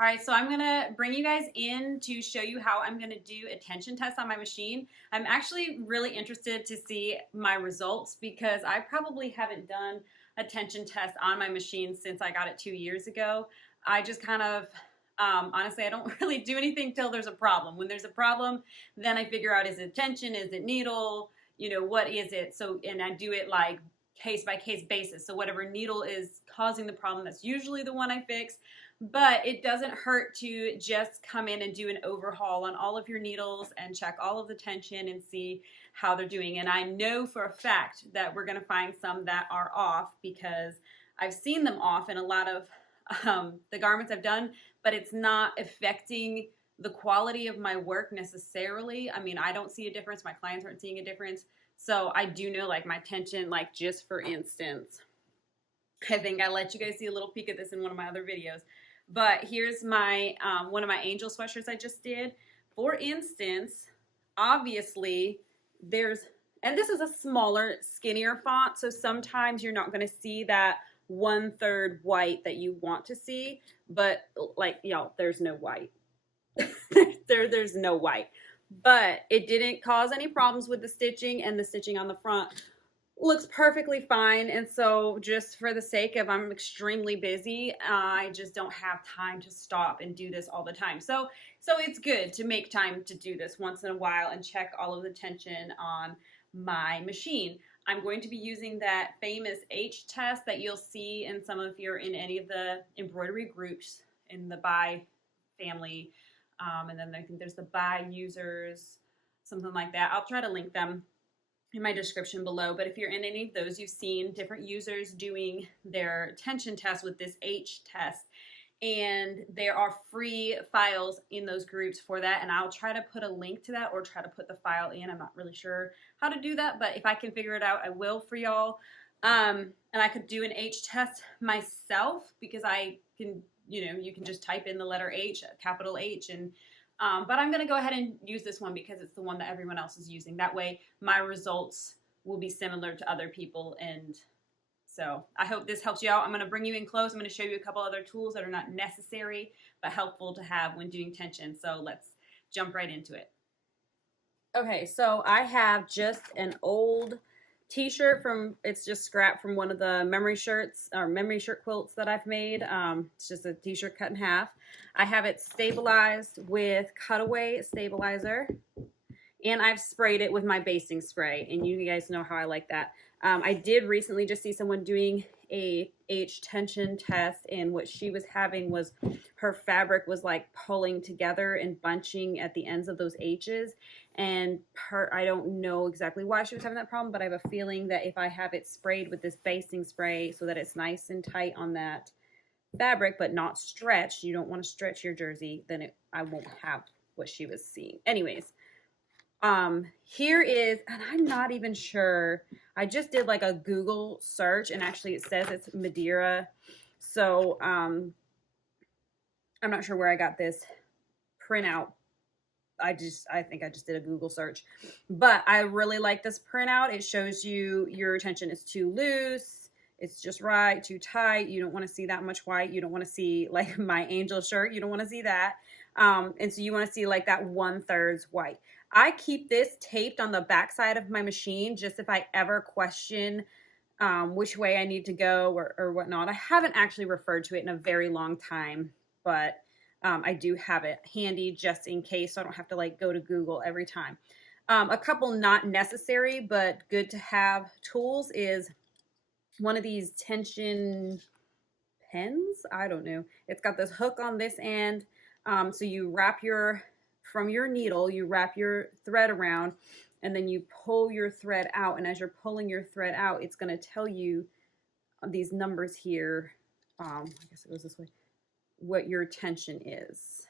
All right, so I'm gonna bring you guys in to show you how I'm gonna do a tension test on my machine. I'm actually really interested to see my results because I probably haven't done a tension test on my machine since I got it 2 years ago. I just kind of, honestly, I don't really do anything till there's a problem. When there's a problem, then I figure out, is it tension, is it needle, what is it? So, and I do it like case by case basis. So whatever needle is causing the problem, that's usually the one I fix. But it doesn't hurt to just come in and do an overhaul on all of your needles and check all of the tension and see how they're doing. And I know for a fact that we're going to find some that are off because I've seen them off in a lot of the garments I've done, but it's not affecting the quality of my work necessarily. I mean, I don't see a difference. My clients aren't seeing a difference. So I do know, like, my tension, like, just for instance, I think I let you guys see a little peek at this in one of my other videos. But here's my one of my angel sweatshirts I just did. For instance, obviously there's, and this is a smaller, skinnier font, so sometimes you're not going to see that 1/3 white that you want to see. But like, y'all, there's no white. there's no white. But it didn't cause any problems with the stitching, and the stitching on the front looks perfectly fine. And so just for the sake of, I'm extremely busy, I just don't have time to stop and do this all the time. So it's good to make time to do this once in a while and check all of the tension on my machine. I'm going to be using that famous H test that you'll see in some of, if you're in any of the embroidery groups in the buy family. And then I think there's the buy users, something like that. I'll try to link them in my description below. But if you're in any of those, you've seen different users doing their tension test with this H test. And there are free files in those groups for that. And I'll try to put a link to that or try to put the file in. I'm not really sure how to do that, but if I can figure it out, I will for y'all. And I could do an H test myself because I can, you can just type in the letter H, capital H, and but I'm going to go ahead and use this one because it's the one that everyone else is using. That way my results will be similar to other people. And so I hope this helps you out. I'm going to bring you in close. I'm going to show you a couple other tools that are not necessary but helpful to have when doing tension. So let's jump right into it. Okay, so I have just an old t-shirt from, it's just scrap from one of the memory shirts or memory shirt quilts that I've made. It's just a t-shirt cut in half. I have it stabilized with cutaway stabilizer, and I've sprayed it with my basting spray, and you guys know how I like that. I did recently just see someone doing a H tension test, and what she was having was her fabric was like pulling together and bunching at the ends of those H's. And I don't know exactly why she was having that problem, but I have a feeling that if I have it sprayed with this basting spray so that it's nice and tight on that fabric but not stretched, you don't want to stretch your jersey, then I won't have what she was seeing. Anyways, here is, and I'm not even sure, I just did like a Google search, and actually it says it's Madeira. So I'm not sure where I got this printout. I think I just did a Google search, but I really like this printout. It shows you your tension is too loose, it's just right, too tight. You don't want to see that much white. You don't want to see like my angel shirt. You don't want to see that. And so you want to see like that 1/3 white. I keep this taped on the back side of my machine just if I ever question which way I need to go or whatnot. I haven't actually referred to it in a very long time, but I do have it handy just in case, so I don't have to like go to Google every time. A couple not necessary but good to have tools is one of these tension pens. I don't know. It's got this hook on this end. So you wrap from your needle, you wrap your thread around, and then you pull your thread out. And as you're pulling your thread out, it's going to tell you these numbers here. I guess it goes this way. What your tension is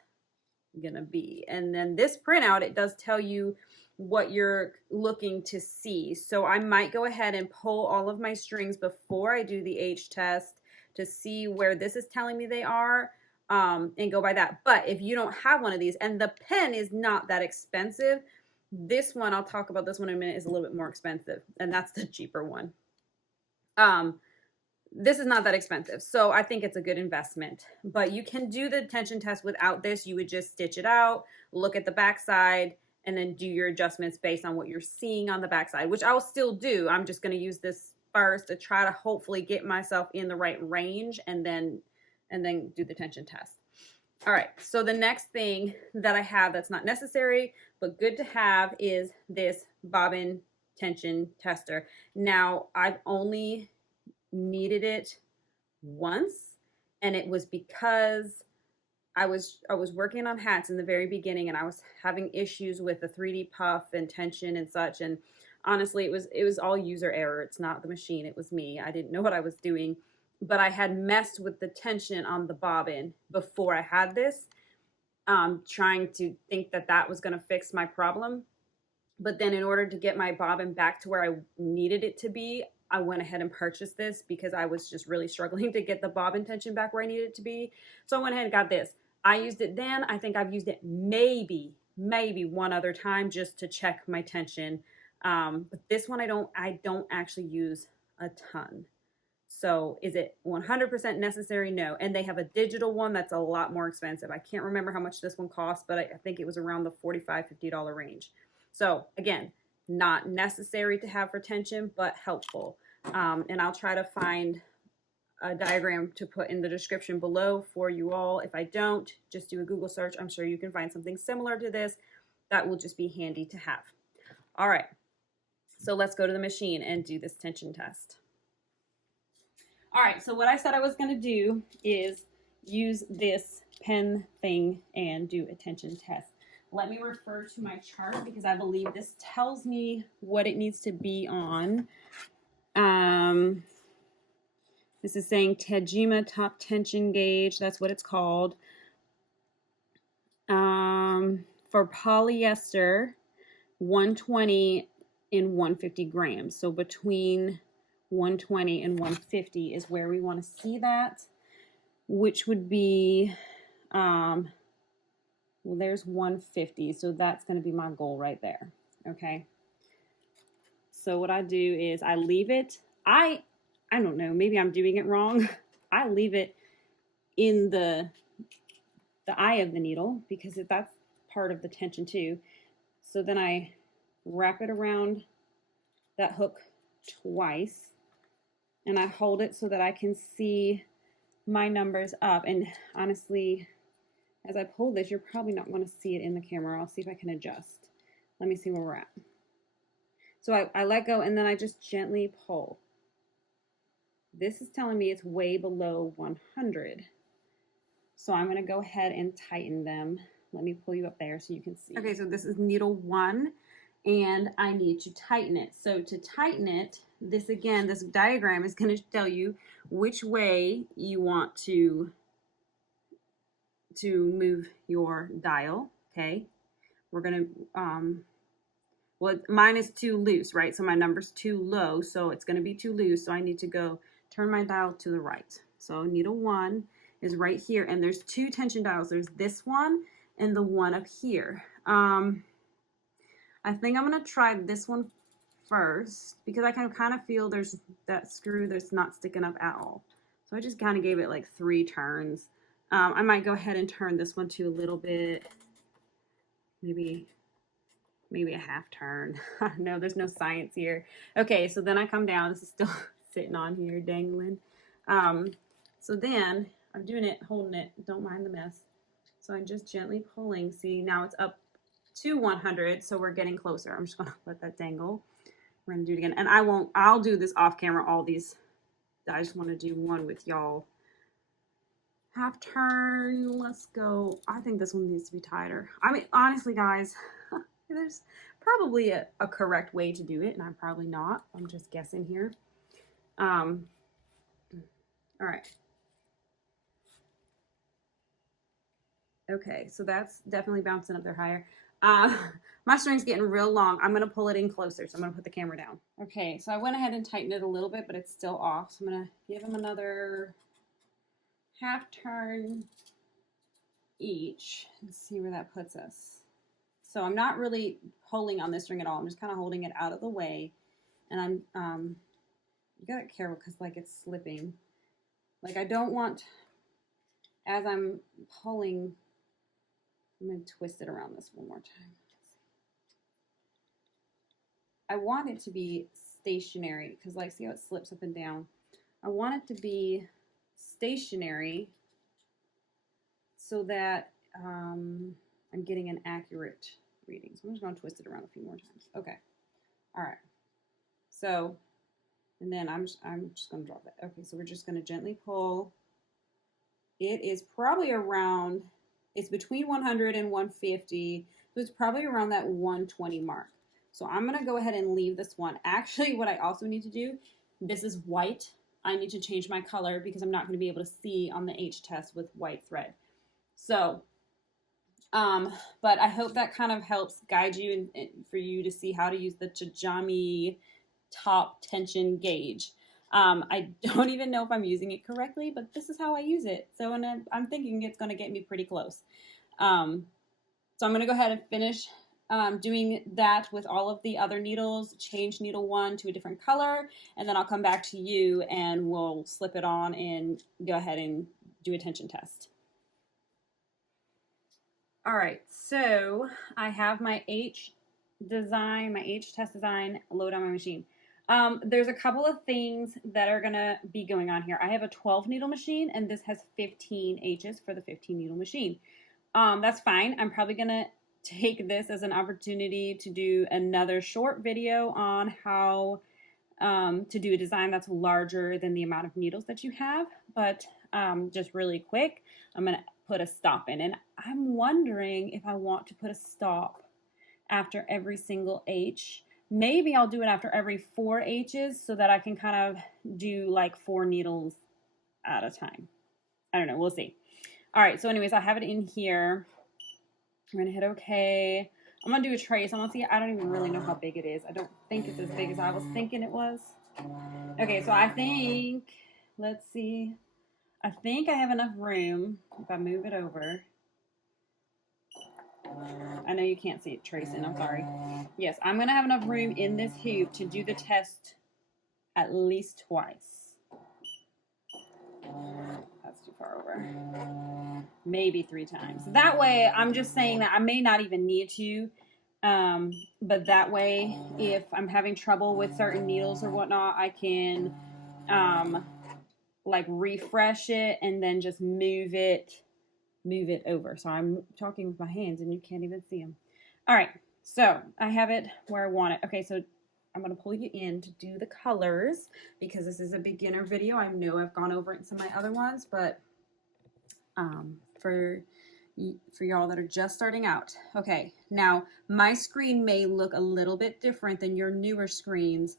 gonna be. And then this printout, it does tell you what you're looking to see. So I might go ahead and pull all of my strings before I do the H test to see where this is telling me they are, and go by that. But if you don't have one of these, and the pen is not that expensive, this one, I'll talk about this one in a minute, is a little bit more expensive, and that's the cheaper one. this is not that expensive. So I think it's a good investment, but you can do the tension test without this. You would just stitch it out, look at the backside, and then do your adjustments based on what you're seeing on the backside, which I will still do. I'm just going to use this first to try to hopefully get myself in the right range and then do the tension test. All right, so the next thing that I have that's not necessary but good to have is this bobbin tension tester. Now, I've only needed it once, and it was because I was working on hats in the very beginning, and I was having issues with the 3D puff and tension and such, and honestly it was all user error. It's not the machine, it was me. I didn't know what I was doing, but I had messed with the tension on the bobbin before I had this, trying to think that that was going to fix my problem. But then in order to get my bobbin back to where I needed it to be, I went ahead and purchased this because I was just really struggling to get the bobbin tension back where I needed it to be. So I went ahead and got this. I used it then. I think I've used it maybe one other time just to check my tension. But this one I don't actually use a ton. So is it 100% necessary? No. And they have a digital one that's a lot more expensive. I can't remember how much this one costs, but I think it was around the $45, $50 range. So again, not necessary to have for tension, but helpful. And I'll try to find a diagram to put in the description below for you all. If I don't, just do a Google search. I'm sure you can find something similar to this that will just be handy to have. All right, so let's go to the machine and do this tension test. All right, so what I said I was going to do is use this pen thing and do a tension test. Let me refer to my chart because I believe this tells me what it needs to be on. This is saying Tajima top tension gauge. That's what it's called. For polyester, 120 and 150 grams. So between 120 and 150 is where we want to see that, which would be, well, there's 150. So that's going to be my goal right there. Okay. So what I do is I leave it. I don't know, maybe I'm doing it wrong. I leave it in the eye of the needle because that's part of the tension too. So then I wrap it around that hook twice and I hold it so that I can see my numbers up. And honestly, as I pull this, you're probably not going to see it in the camera. I'll see if I can adjust. Let me see where we're at. So I let go and then I just gently pull. This is telling me it's way below 100. So I'm going to go ahead and tighten them. Let me pull you up there so you can see. Okay, so this is needle 1 and I need to tighten it. So to tighten it, this diagram is going to tell you which way you want to move your dial, okay? We're going to, well, mine is too loose, right? So my number's too low, so it's going to be too loose. So I need to turn my dial to the right. So needle 1 is right here, and there's 2 tension dials. There's this one and the one up here. I think I'm going to try this one first because I can kind of feel there's that screw that's not sticking up at all. So I just kind of gave it like 3 turns. I might go ahead and turn this one to a little bit, maybe a half turn. No, there's no science here. Okay, so then I come down. This is still sitting on here, dangling. So then I'm doing it, holding it. Don't mind the mess. So I'm just gently pulling. See, now it's up to 100, so we're getting closer. I'm just gonna let that dangle. We're gonna do it again, and I'll do this off camera. All these, I just want to do one with y'all. Half turn. Let's go. I think this one needs to be tighter. I mean, honestly, guys. There's probably a correct way to do it, and I'm probably not. I'm just guessing here. All right. Okay, so that's definitely bouncing up there higher. My string's getting real long. I'm going to pull it in closer, so I'm going to put the camera down. Okay, so I went ahead and tightened it a little bit, but it's still off. So I'm going to give them another half turn each and see where that puts us. So I'm not really pulling on this string at all. I'm just kind of holding it out of the way. And I'm You gotta be careful because like it's slipping. Like I don't want, as I'm pulling, I'm gonna twist it around this one more time. I want it to be stationary because like see how it slips up and down. I want it to be stationary so that I'm getting an accurate reading. So I'm just going to twist it around a few more times. Okay. All right. So, and then I'm just going to drop it. Okay, so we're just going to gently pull. It is probably around, it's between 100 and 150. So it's probably around that 120 mark. So I'm going to go ahead and leave this one. Actually, what I also need to do, this is white. I need to change my color because I'm not going to be able to see on the H test with white thread. So, but I hope that kind of helps guide you and for you to see how to use the Tajima top tension gauge. I don't even know if I'm using it correctly, but this is how I use it. So I'm thinking it's going to get me pretty close. So I'm going to go ahead and finish doing that with all of the other needles, change needle 1 to a different color, and then I'll come back to you and we'll slip it on and go ahead and do a tension test. All right, so I have my H test design load on my machine. There's a couple of things that are gonna be going on here. I have a 12 needle machine and this has 15 H's for the 15 needle machine. That's fine. I'm probably gonna take this as an opportunity to do another short video on how to do a design that's larger than the amount of needles that you have, but just really quick, I'm gonna put a stop in, and I'm wondering if I want to put a stop after every single H. Maybe I'll do it after every 4 H's so that I can kind of do like 4 needles at a time. I don't know, we'll see. All right, so anyways, I have it in here. I'm gonna hit okay. I'm gonna do a trace. I'm gonna see, I don't even really know how big it is. I don't think it's as big as I was thinking it was. Okay, so I think, let's see. I think I have enough room if I move it over. I know you can't see it tracing, I'm sorry. Yes, I'm gonna have enough room in this hoop to do the test at least twice. That's too far over. Maybe 3 times. That way, I'm just saying that I may not even need to, but that way, if I'm having trouble with certain needles or whatnot, I can like refresh it and then just move it over. So I'm talking with my hands and you can't even see them. All right, so I have it where I want it. Okay, so I'm going to pull you in to do the colors because this is a beginner video. I know I've gone over it in some of my other ones, but for y'all that are just starting out. Okay, now my screen may look a little bit different than your newer screens,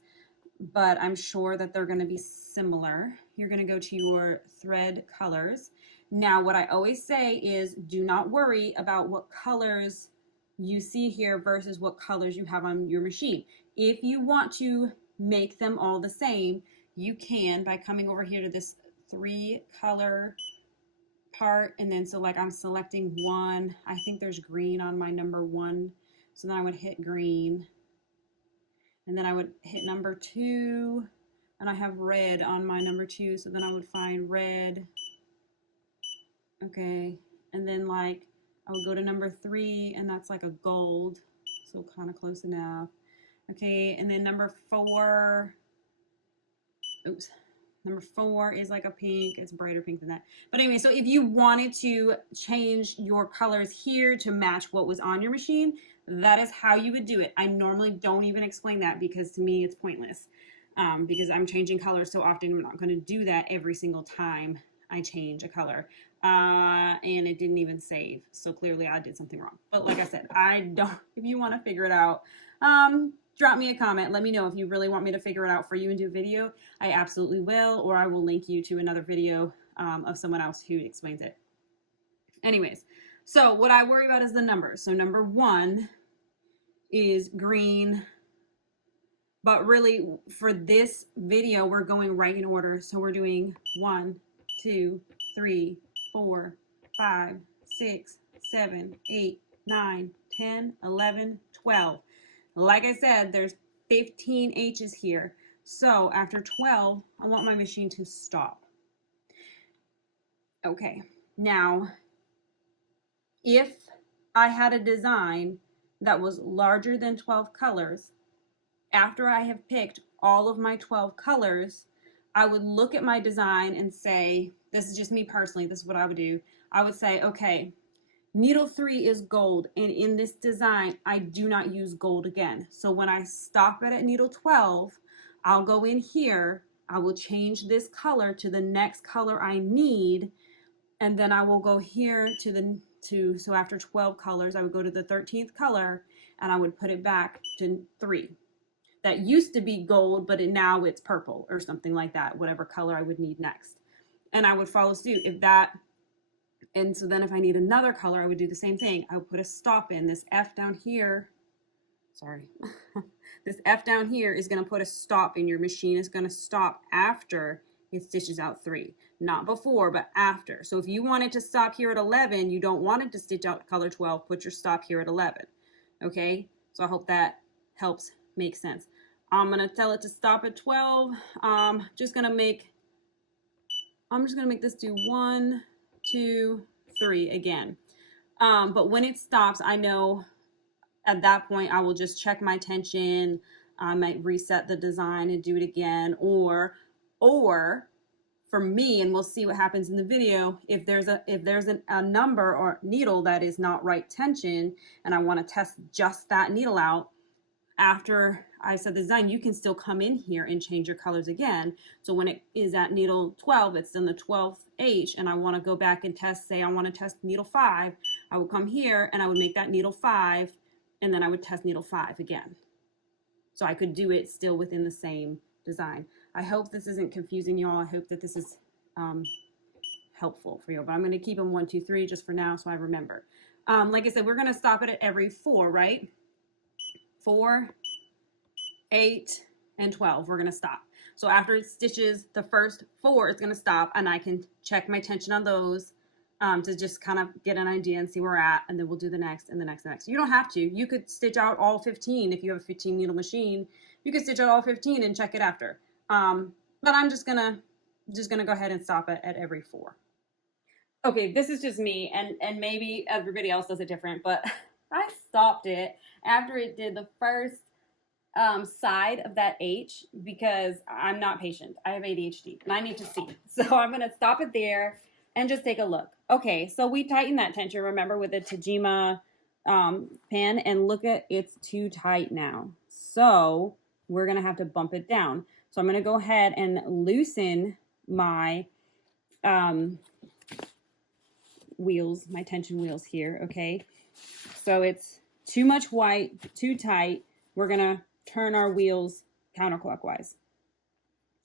but I'm sure that they're going to be similar. You're going to go to your thread colors. Now, what I always say is do not worry about what colors you see here versus what colors you have on your machine. If you want to make them all the same, you can by coming over here to this 3 color part, and then so like I'm selecting 1. I think there's green on my number 1, so then I would hit green. And then I would hit number 2, and I have red on my number 2, so then I would find red. Okay, and then like I would go to number 3, and that's like a gold, so kind of close enough. Okay, and then number 4, oops, number 4 is like a pink. It's brighter pink than that. But anyway, so if you wanted to change your colors here to match what was on your machine, that is how you would do it. I normally don't even explain that because to me it's pointless because I'm changing colors so often. I'm not going to do that every single time I change a color. And it didn't even save. So clearly I did something wrong. But like I said, if you want to figure it out, drop me a comment. Let me know if you really want me to figure it out for you and do a video. I absolutely will, or I will link you to another video of someone else who explains it. Anyways, so what I worry about is the numbers. So number 1 is green, but really for this video, we're going right in order. So we're doing 1, 2, 3, 4, 5, 6, 7, 8, 9, 10, 11, 12. Like I said, there's 15 H's here. So after 12, I want my machine to stop. Okay, now if I had a design that was larger than 12 colors, after I have picked all of my 12 colors, I would look at my design and say, this is just me personally, this is what I would do. I would say, okay, needle 3 is gold, and in this design, I do not use gold again. So when I stop at needle 12, I'll go in here, I will change this color to the next color I need, and then I will go here so after 12 colors, I would go to the 13th color, and I would put it back to 3. That used to be gold, but now it's purple or something like that, whatever color I would need next. And I would follow suit and so then if I need another color, I would do the same thing. I would put a stop in. This F down here, sorry, this F down here is gonna put a stop in. Your machine is gonna stop after it stitches out 3. Not before, but after. So if you want it to stop here at 11, you don't want it to stitch out color 12, put your stop here at 11, okay? So I hope that helps make sense. I'm gonna tell it to stop at 12. I'm just gonna make this do 1, 2, 3 again. But when it stops, I know at that point I will just check my tension. I might reset the design and do it again, or for me, and we'll see what happens in the video, if there's a number or needle that is not right tension and I want to test just that needle out, after I set the design, you can still come in here and change your colors again. So when it is at needle 12, it's in the 12th H, and I want to go back and test, say I want to test needle 5, I would come here and I would make that needle 5, and then I would test needle 5 again. So I could do it still within the same design. I hope this isn't confusing you all. I hope that this is helpful for you, but I'm going to keep them 1, 2, 3 just for now so I remember. Like I said, we're going to stop it at every 4, right? 4, 8, and 12, we're gonna stop. So after it stitches the first 4, it's gonna stop, and I can check my tension on those to just kind of get an idea and see where we're at, and then we'll do the next and the next and the next. You don't have to. You could stitch out all 15 if you have a 15 needle machine. You could stitch out all 15 and check it after. But I'm just gonna go ahead and stop it at every 4. Okay, this is just me, and maybe everybody else does it different, but I stopped it after it did the first side of that H because I'm not patient. I have ADHD and I need to see. So I'm going to stop it there and just take a look. Okay, so we tightened that tension, remember, with the Tajima pen, and look at it's too tight now. So we're going to have to bump it down. So I'm going to go ahead and loosen my wheels, my tension wheels here, okay? So it's too much white, too tight. We're going to turn our wheels counterclockwise,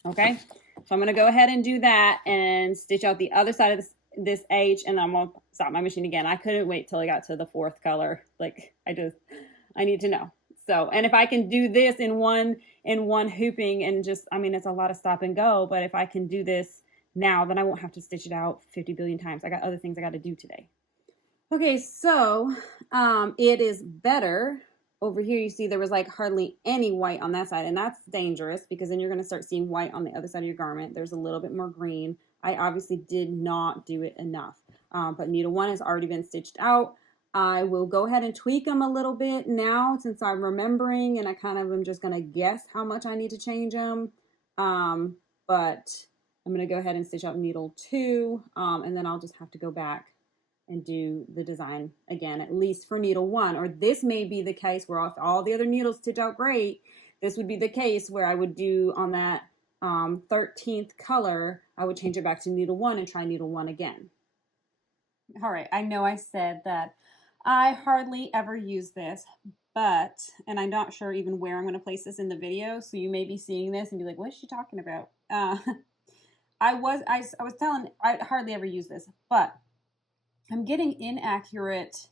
okay? So I'm going to go ahead and do that and stitch out the other side of this H, and I'm going to stop my machine again. I couldn't wait till I got to the 4th color. Like, I need to know. So, and if I can do this in one hooping and just, I mean, it's a lot of stop and go, but if I can do this now, then I won't have to stitch it out 50 billion times. I got other things I got to do today. Okay, so it is better. Over here, you see there was like hardly any white on that side, and that's dangerous because then you're going to start seeing white on the other side of your garment. There's a little bit more green. I obviously did not do it enough, but needle 1 has already been stitched out. I will go ahead and tweak them a little bit now since I'm remembering, and I kind of am just going to guess how much I need to change them, but I'm going to go ahead and stitch out needle 2, and then I'll just have to go back and do the design again, at least for needle 1. Or this may be the case where if all the other needles stitch out great, this would be the case where I would do on that 13th color, I would change it back to needle 1 and try needle 1 again. All right, I know I said that I hardly ever use this, but, and I'm not sure even where I'm going to place this in the video, so you may be seeing this and be like, what is she talking about? I was telling, I hardly ever use this, but I'm getting inaccurate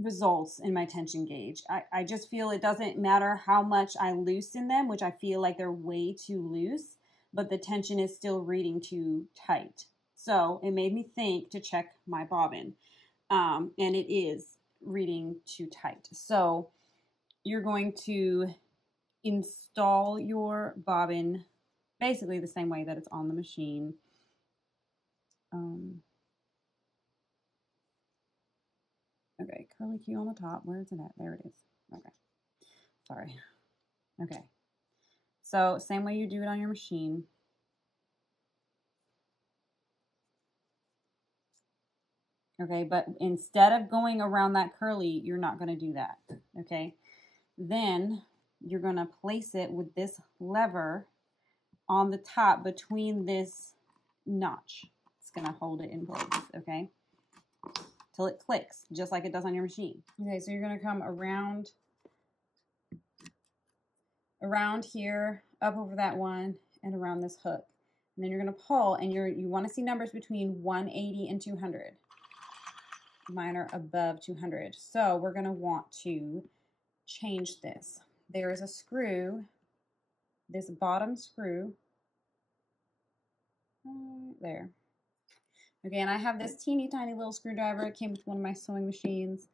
results in my tension gauge. I just feel it doesn't matter how much I loosen them, which I feel like they're way too loose, but the tension is still reading too tight. So it made me think to check my bobbin, and it is reading too tight. So you're going to install your bobbin basically the same way that it's on the machine. Okay, curly Q on the top. Where is it at? There it is. Okay, sorry. Okay, so same way you do it on your machine. Okay, but instead of going around that curly, you're not going to do that. Okay, then you're going to place it with this lever on the top between this notch. It's going to hold it in place, okay, till it clicks, just like it does on your machine. Okay, so you're going to come around here, up over that one, and around this hook. And then you're going to pull, and you want to see numbers between 180 and 200. Mine are above 200. So we're going to want to change this. There is a screw, this bottom screw, there. Okay, and I have this teeny tiny little screwdriver. It came with one of my sewing machines.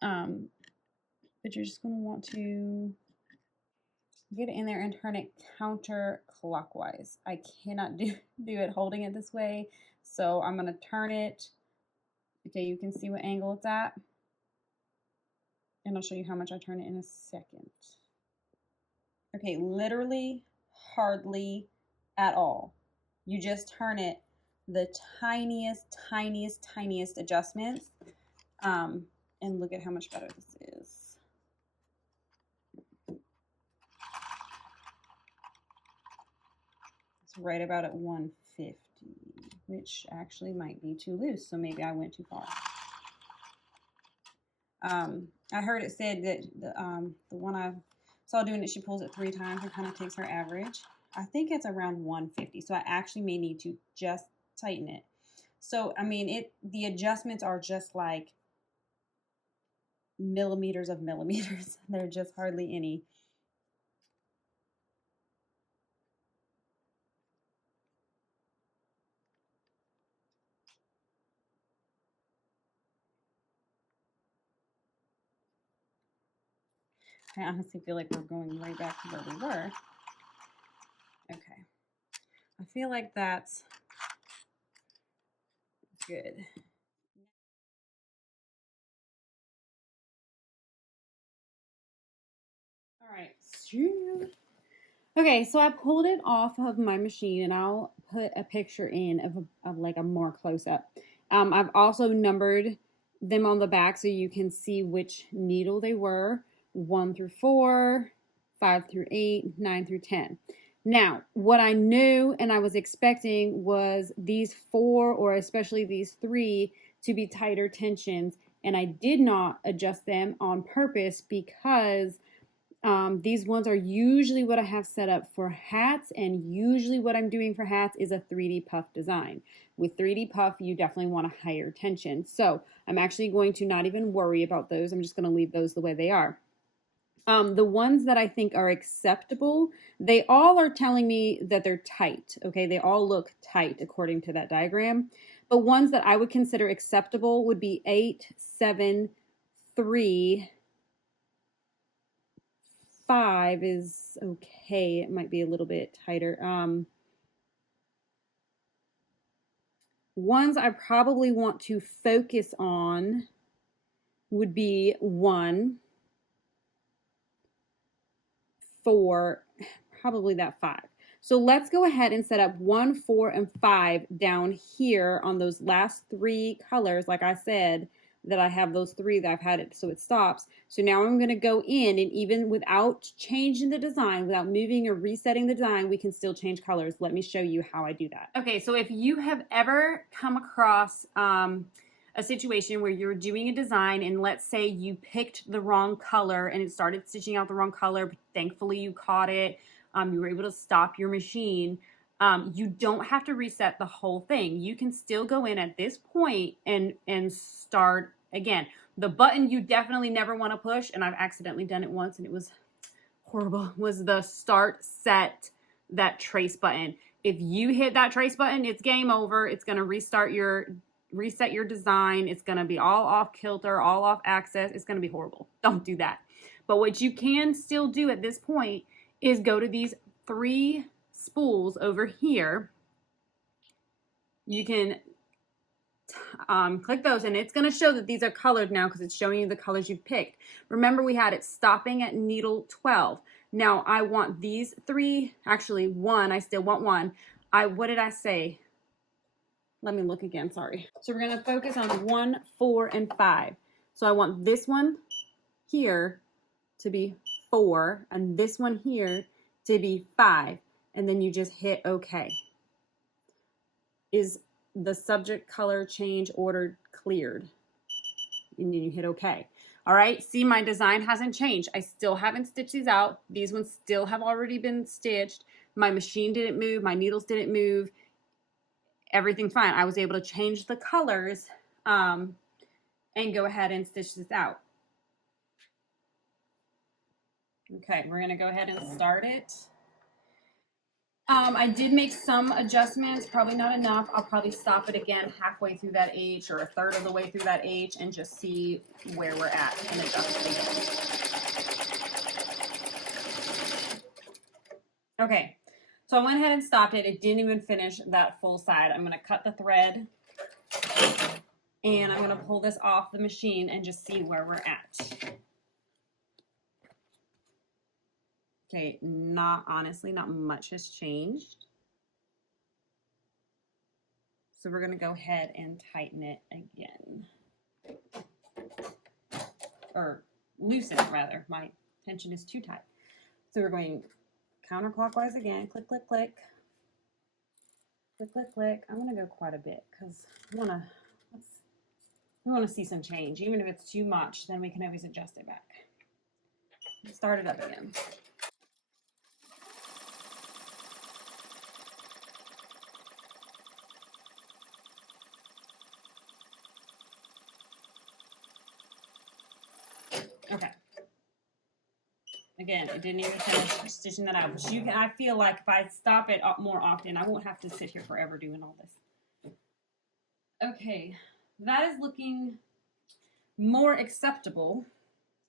But you're just going to want to get it in there and turn it counterclockwise. I cannot do it holding it this way, so I'm going to turn it. Okay, you can see what angle it's at. And I'll show you how much I turn it in a second. Okay, literally hardly at all. You just turn it the tiniest adjustments. And look at how much better this is. It's right about at 150, which actually might be too loose, so maybe I went too far. I heard it said that the one I saw doing it, she pulls it 3 times and kind of takes her average. I think it's around 150, so I actually may need to just tighten it. So, I mean, the adjustments are just like millimeters of millimeters. They're just hardly any. I honestly feel like we're going right back to where we were. Okay. I feel like that's good. All right. Okay, so I pulled it off of my machine, and I'll put a picture in of like a more close up. I've also numbered them on the back so you can see which needle they were: 1 through 4, 5 through 8, 9 through 10. Now, what I knew and I was expecting was these 4, or especially these 3, to be tighter tensions, and I did not adjust them on purpose because these ones are usually what I have set up for hats, and usually what I'm doing for hats is a 3D puff design. With 3D puff, you definitely want a higher tension. So I'm actually going to not even worry about those. I'm just going to leave those the way they are. The ones that I think are acceptable, they all are telling me that they're tight. Okay, they all look tight according to that diagram. But ones that I would consider acceptable would be 8, 7, 3, 5 is okay. It might be a little bit tighter. Ones I probably want to focus on would be 1, 4, probably that 5. So let's go ahead and set up 1, 4, and 5 down here on those last 3 colors. Like I said, that I have those 3 that I've had it so it stops. So now I'm going to go in, and even without changing the design, without moving or resetting the design, we can still change colors. Let me show you how I do that. Okay, so if you have ever come across a situation where you're doing a design, and let's say you picked the wrong color and it started stitching out the wrong color, but thankfully you caught it, you were able to stop your machine. You don't have to reset the whole thing. You can still go in at this point and start again. The button you definitely never want to push, and I've accidentally done it once and it was horrible, was the start set that trace button. If you hit that trace button, it's game over. It's going to reset your design. It's going to be all off kilter, all off axis. It's going to be horrible. Don't do that. But what you can still do at this point is go to these 3 spools over here. You can click those, and it's going to show that these are colored now because it's showing you the colors you've picked. Remember, we had it stopping at needle 12. Now I want these 3, actually 1, I still want 1. What did I say? Let me look again, sorry. So we're going to focus on 1, 4, and 5. So I want this one here to be 4 and this one here to be 5. And then you just hit OK. Is the subject color change order cleared? And then you hit OK. All right, see, my design hasn't changed. I still haven't stitched these out. These ones still have already been stitched. My machine didn't move. My needles didn't move. Everything's fine. I was able to change the colors and go ahead and stitch this out. Okay, we're going to go ahead and start it. I did make some adjustments, probably not enough. I'll probably stop it again halfway through that H or a third of the way through that H and just see where we're at and adjust again. Okay, so I went ahead and stopped it. It didn't even finish that full side. I'm going to cut the thread and I'm going to pull this off the machine and just see where we're at. Okay, honestly, not much has changed. So we're going to go ahead and tighten it again. Or loosen it, rather. My tension is too tight. So we're going counterclockwise again. Click, click, click. Click, click, click. I'm going to go quite a bit because we want to see some change. Even if it's too much, then we can always adjust it back. Start it up again. Okay. Again, it didn't even finish stitching that out. But I feel like if I stop it up more often, I won't have to sit here forever doing all this. Okay, that is looking more acceptable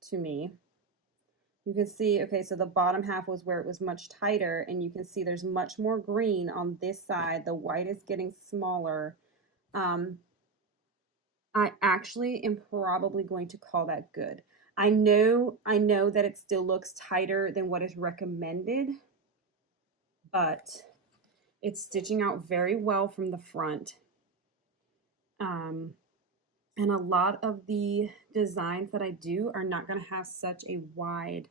to me. You can see, okay, so the bottom half was where it was much tighter, and you can see there's much more green on this side. The white is getting smaller. I actually am probably going to call that good. I know that it still looks tighter than what is recommended, but it's stitching out very well from the front. And a lot of the designs that I do are not going to have such a wide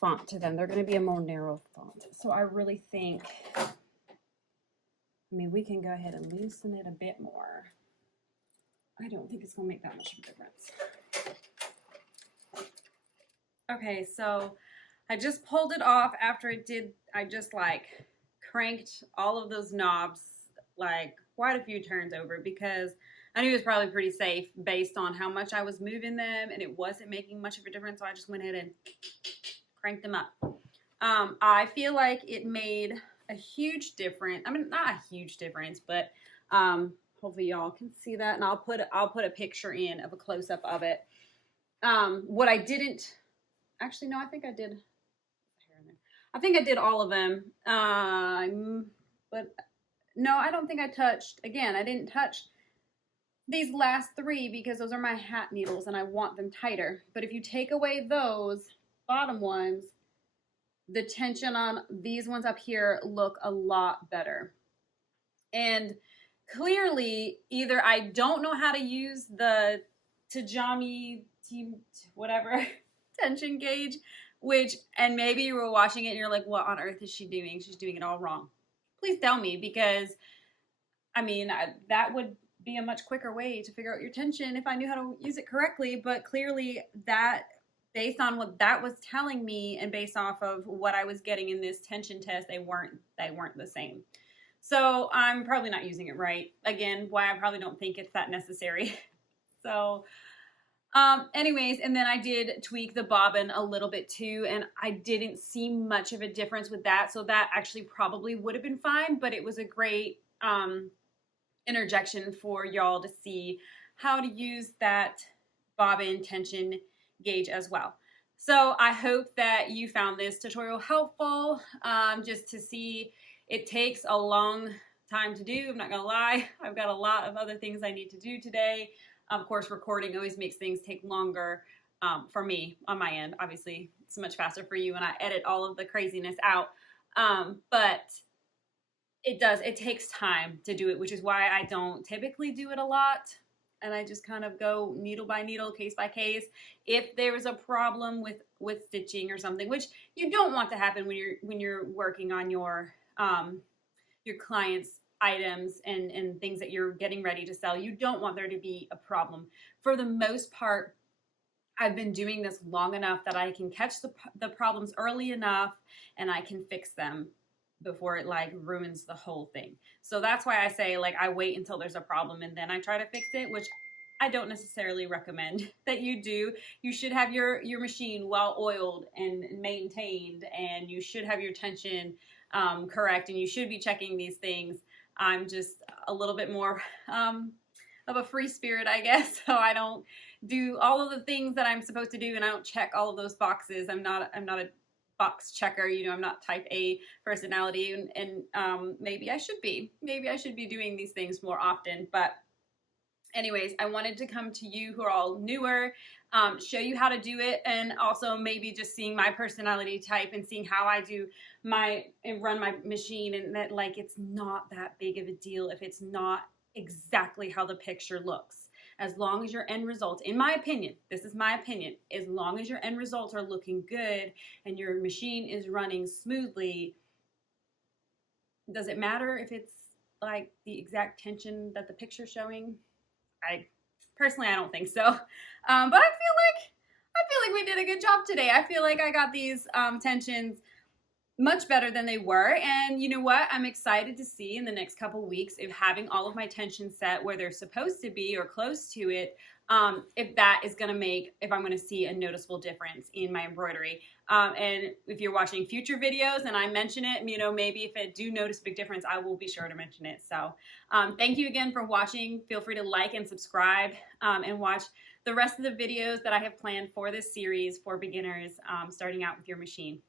font to them. They're going to be a more narrow font. So I really think, I mean, we can go ahead and loosen it a bit more. I don't think it's going to make that much of a difference. Okay, so I just pulled it off after it did. I just like cranked all of those knobs like quite a few turns over because I knew it was probably pretty safe based on how much I was moving them and it wasn't making much of a difference. So I just went ahead and cranked them up. I feel like it made a huge difference. I mean, not a huge difference, but hopefully y'all can see that. And I'll put a picture in of a close-up of it. What I didn't, actually, no, I think I did. I think I did all of them. But no, I don't think I touched. Again, I didn't touch these last 3 because those are my hat needles and I want them tighter. But if you take away those bottom ones, the tension on these ones up here look a lot better. And clearly, either I don't know how to use the Tajima, whatever, tension gauge, and maybe you were watching it and you're like, what on earth is she doing? She's doing it all wrong. Please tell me, because, I mean, that would be a much quicker way to figure out your tension if I knew how to use it correctly, but clearly that, based on what that was telling me and based off of what I was getting in this tension test, they weren't the same. So I'm probably not using it right. Again, why I probably don't think it's that necessary. So anyways, and then I did tweak the bobbin a little bit too, and I didn't see much of a difference with that. So that actually probably would have been fine, but it was a great interjection for y'all to see how to use that bobbin tension gauge as well. So I hope that you found this tutorial helpful, just to see. It takes a long time to do, I'm not gonna lie. I've got a lot of other things I need to do today. Of course, recording always makes things take longer for me on my end. Obviously, it's much faster for you when I edit all of the craziness out. But it takes time to do it, which is why I don't typically do it a lot. And I just kind of go needle by needle, case by case. If there is a problem with stitching or something, which you don't want to happen when you're working on your clients' items and things that you're getting ready to sell, you don't want there to be a problem. For the most part, I've been doing this long enough that I can catch the problems early enough and I can fix them before it like ruins the whole thing. So that's why I say like I wait until there's a problem and then I try to fix it, which I don't necessarily recommend that you do. You should have your machine well oiled and maintained, and you should have your tension correct, and you should be checking these things. I'm just a little bit more of a free spirit, I guess, so I don't do all of the things that I'm supposed to do, and I don't check all of those boxes. I'm not a box checker, you know. I'm not type A personality, and maybe I should be. Maybe I should be doing these things more often. But anyways, I wanted to come to you who are all newer, show you how to do it, and also maybe just seeing my personality type and seeing how I do run my machine, and that like it's not that big of a deal if it's not exactly how the picture looks. As long as your end results, in my opinion, this is my opinion, as long as your end results are looking good and your machine is running smoothly, does it matter if it's like the exact tension that the picture's showing? Personally, I don't think so. But I feel like we did a good job today. I feel like I got these tensions much better than they were, and you know what, I'm excited to see in the next couple weeks if having all of my tensions set where they're supposed to be or close to it, if that is going to make, if I'm going to see a noticeable difference in my embroidery. And if you're watching future videos and I mention it, you know, maybe if I do notice a big difference, I will be sure to mention it. So thank you again for watching. Feel free to like and subscribe, and watch the rest of the videos that I have planned for this series for beginners starting out with your machine.